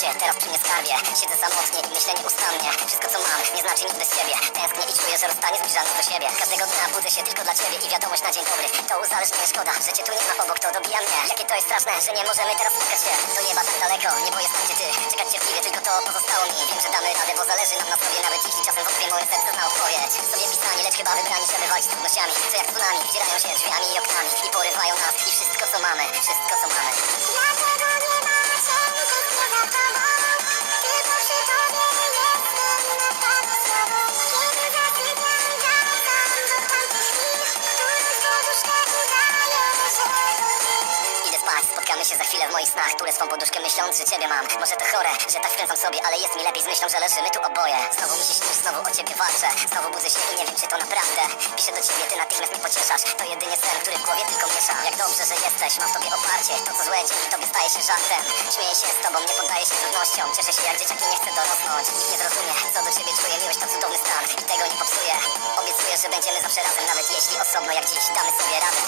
teraz przy mnie skarbie Siedzę samotnie i myślę nieustannie. Wszystko co mam nie znaczy nic bez ciebie Tęsknię i czuję, że rozstanie zbliża nas do siebie. Każdego dnia budzę się tylko dla ciebie i wiadomość na dzień dobry. To uzależnienie szkoda, że cię tu nie ma obok, to dobija mnie. Jakie to jest straszne, że nie możemy teraz spotkać się. Do nieba tak daleko, niebo jest tam gdzie ty. Czekać cierpliwie, tylko to pozostało mi. Wiem, że damy radę, bo zależy nam na sobie. Nawet jeśli czasem wątpię, moje serce zna odpowiedź. Sobie pisani, lecz chyba wybrani, żeby walczyć z trudnościami. Co jak tsunami, wdzierają się drzwiami i oknami. I porywają nas i wszystko co mamy, wszystko co mamy Spotkamy się za chwilę w moich snach Które swą poduszkę myśląc, że ciebie mam. Może to chore, że tak wkręcam sobie Ale jest mi lepiej z myślą, że leżymy tu oboje. Znowu mi się znowu o ciebie walczę. Znowu budzę się i nie wiem, czy to naprawdę. Piszę do ciebie, ty natychmiast mnie pocieszasz. To jedynie sen, który w głowie tylko miesza. Jak dobrze, że jesteś, mam w tobie oparcie. To co złe dzięki tobie staje się żartem. Śmieję się z tobą, nie poddaję się trudnościom. Cieszę się jak dzieciaki, nie chcę dorosnąć. Nikt nie zrozumie, co do ciebie czuję Miłość to cudowny stan. I tego nie popsuję. Obiecuję, że będziemy zawsze razem Nawet jeśli osobno jak dziś damy sobie radę